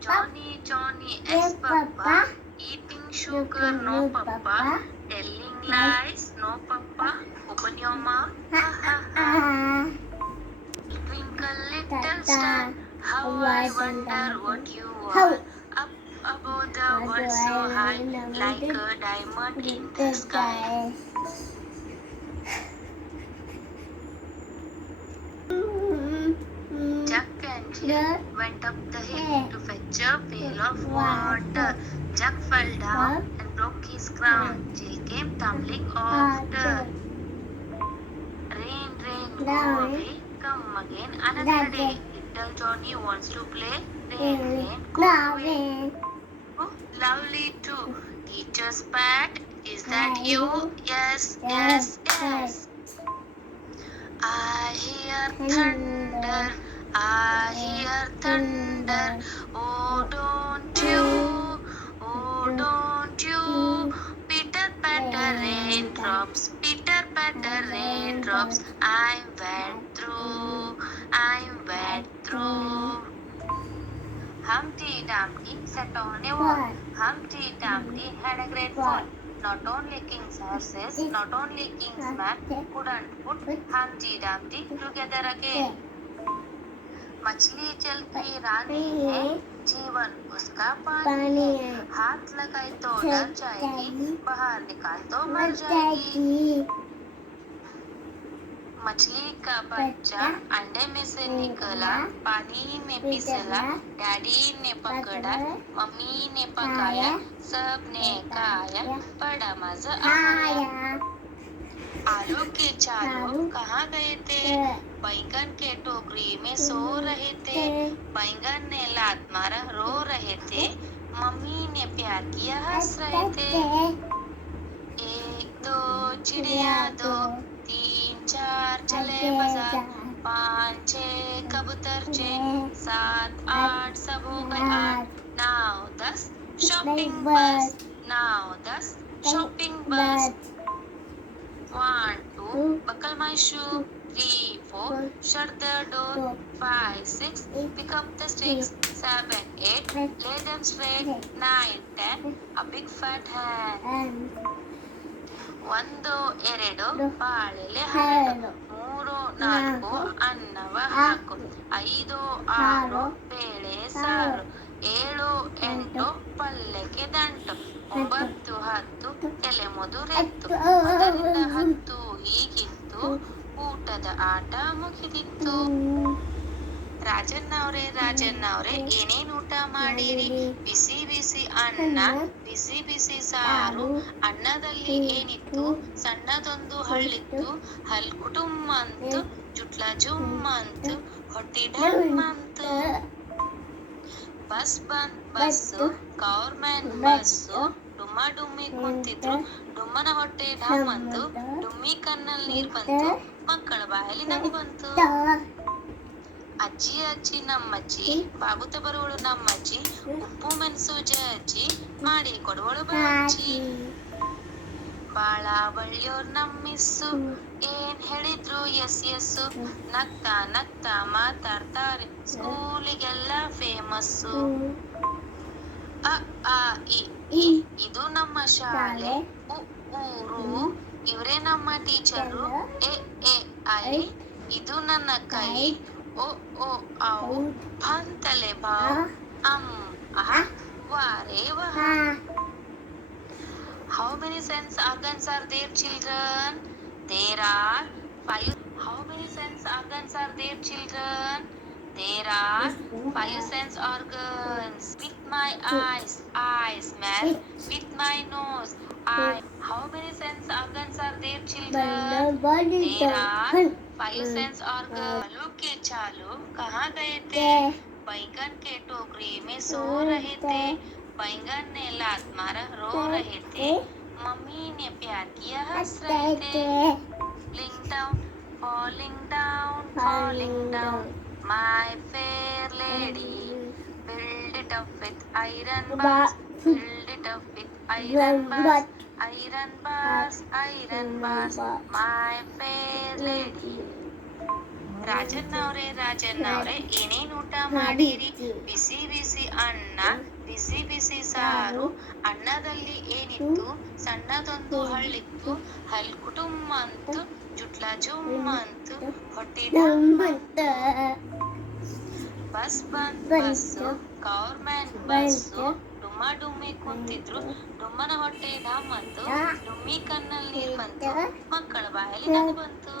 Johnny, Johnny, yes, Papa. Eating sugar, no, Papa. Telling lies, no, Papa. Open your mouth, ha ha ha. Twinkle, little star, how I wonder what you are. Up above the world so high, like a diamond in the sky. Jack and Jill went up the hill to fetch a pail of water. Jack fell down and broke his crown. Jill came tumbling after. Rain, rain, go away, come again another day. Little Johnny wants to play. Rain, rain, go away. Oh, lovely too. Teacher's pet, is that you? Yes, yes, yes. I hear thunder, I hear thunder. Oh, don't you. Pitter patter raindrops, pitter patter raindrops. I'm wet through. Humpty Dumpty sat on a wall. Humpty Dumpty had a great fall. Not only King's horses, not only King's man couldn't put Humpty Dumpty together again. मछली जल की रानी है, जीवन उसका पानी है. हाथ लगाए तो डर जाएगी, बाहर निकाल तो मर जाएगी. मछली का बच्चा अंडे में से निकला, पानी में फिसला. डैडी ने पकड़ा, मम्मी ने पकाया, सबने खाया, बड़ा मजा आया. आलू के चालू कहाँ गए थे? बैंगन के टोकरी में सो रहे थे. बैंगन ने लात मारा, रो रहे थे. मम्मी ने प्यार किया, हंस रहे थे. एक दो चिड़िया दो, तीन चार चले बाजार. 5 6 कबूतर चे, 7 8 सब हो गए 8. 9 10 शॉपिंग बस, 9 10 शॉपिंग बस. 1 2 buckle my shoe. 3 4 shut the door. 5 6 pick up the sticks. 7 8 lay them straight. 9 10 a big fat hand. 1 2 ಬಾಳೆಲೆ ಹರಡು. 3 4 ಅನ್ನವ ಹಾಕು. 5 6 ಬೇಳೆ ಸಾರು. 7 8 ಪಲ್ಯಕ್ಕೆ ದಂಟು. 9 10 ಎಲೆ ಮುದುರೆತ್ತು. 1ರಿಂದ 10 ಹೀಗಿತ್ತು, ಊಟದ ಆಟ ಮುಗಿದಿತ್ತು. ರಾಜನ್ನವ್ರೆ ಏನೇನ್ ಊಟ ಮಾಡಿರಿ? ಬಿಸಿ ಬಿಸಿ ಅನ್ನ, ಬಿಸಿ ಬಿಸಿ ಸಾರು. ಅನ್ನದಲ್ಲಿ ಏನಿತ್ತು? ಸಣ್ಣದೊಂದು ಹಳ್ಳಿತ್ತು. ಹಲ್ ಕುಟುಂಬಂತು, ಜುಟ್ಲ ಜುಮ್ಮಂತು, ಹೊಟ್ಟಿ ಢಮ್ಮಂತು. ಬಸ್ ಬಂದ್ ಬಸ್ಸು, ಗೌರ್ಮೆಂಟ್ ಬಸ್ಸು. ಡುಮ್ಮ ಡುಮ್ಮಿ ಕುಂತಿದ್ರು, ಡುಮ್ಮನ ಹೊಟ್ಟೆ ಢಮ್ಮಂತು. ಡುಮ್ಮಿ ಕಣ್ಣಲ್ಲಿ ನೀರ್ ಬಂತು, ಮಕ್ಕಳ ಬಾಯಲ್ಲಿ ನಗು ಬಂತು. ಅಜ್ಜಿ ನಮ್ಮಜ್ಜಿ, ಬಾಗುತ್ತ ಬರುವಳು ನಮ್ಮಜ್ಜಿ. ಉಪ್ಪು ಮೆಣಸು ಜಜ್ಜಿ, ಮಾಡಿ ಕೊಡುವಳು ಬಾಜಿ. ಬಾಳ ಬಳ್ಳಿಯೋರ್ ನಮ್ಮಿಸ್ಸು, ಏನ್ ಹೇಳಿದ್ರು ಎಸ್ ಎಸ್ಸು. ನಗ್ತಾ ನಗ್ತಾ ಮಾತಾಡ್ತಾರೆ, ಸ್ಕೂಲಿಗೆಲ್ಲ ಫೇಮಸ್ಸು. ಅ ಆ ಇ ಈ ಇದು ನಮ್ಮ ಶಾಲೆ. ಉ ಊರು ಇವರೇ ನಮ್ಮ ಟೀಚರು. ಎ ಎ ಐ ಇದು ನನ್ನ ಕೈ. ಓ ಓ ಔ ಭಂತಲೆ ಭಾವ್. ಅಹ ವಾರೆ ವಹ. How many sense organs are there, children? There are 5. How many sense organs are there, children? There are 5 sense organs. With my eyes, I smell. With my nose, I. How many sense organs are there, children? There are 5 sense organs. आलू के चालू कहाँ गए थे? बैंगन के टोकरी में सो रहे थे. बैंगन ने लात मारा, रो रहे थे. मम्मी ने प्यार किया, हंस रहे थे. Falling down, my fair lady. Build it up with iron bars, build it up with iron bars. Iron bars, my fair lady. ರಾಜಣ್ಣವ್ರೆ ಏನೇನ್ ಊಟ ಮಾಡಿರಿ? ಬಿಸಿ ಬಿಸಿ ಅನ್ನ, ಬಿಸಿ ಬಿಸಿ ಸಾರು. ಅನ್ನದಲ್ಲಿ ಏನಿತ್ತು? ಸಣ್ಣದೊಂದು ಹಳ್ಳಿತ್ತು. ಹಲ್ ಕುಟುಂಬ ಅಂತು, ಜುಟ್ಲ ಜುಮ್ಮ ಅಂತು, ಹೊಟ್ಟೆ ತುಂಬಂತು. ಬಸ್ ಬಂತ್ ಬಸ್ಸು, ಗೌರ್ಮೆಂಟ್ ಬಸ್ಸು. ಡುಮ್ಮ ಡುಮ್ಮಿ ಕುಂತಿದ್ರು, ಡುಮ್ಮನ ಹೊಟ್ಟೆ ಢಮ್ ಅಂತು. ಡುಮ್ಮಿ ಕಣ್ಣಲ್ಲಿ ನೀರ್ ಬಂತು, ಮಕ್ಕಳ ಬಾಯಲ್ಲಿ ನಗು ಬಂತು.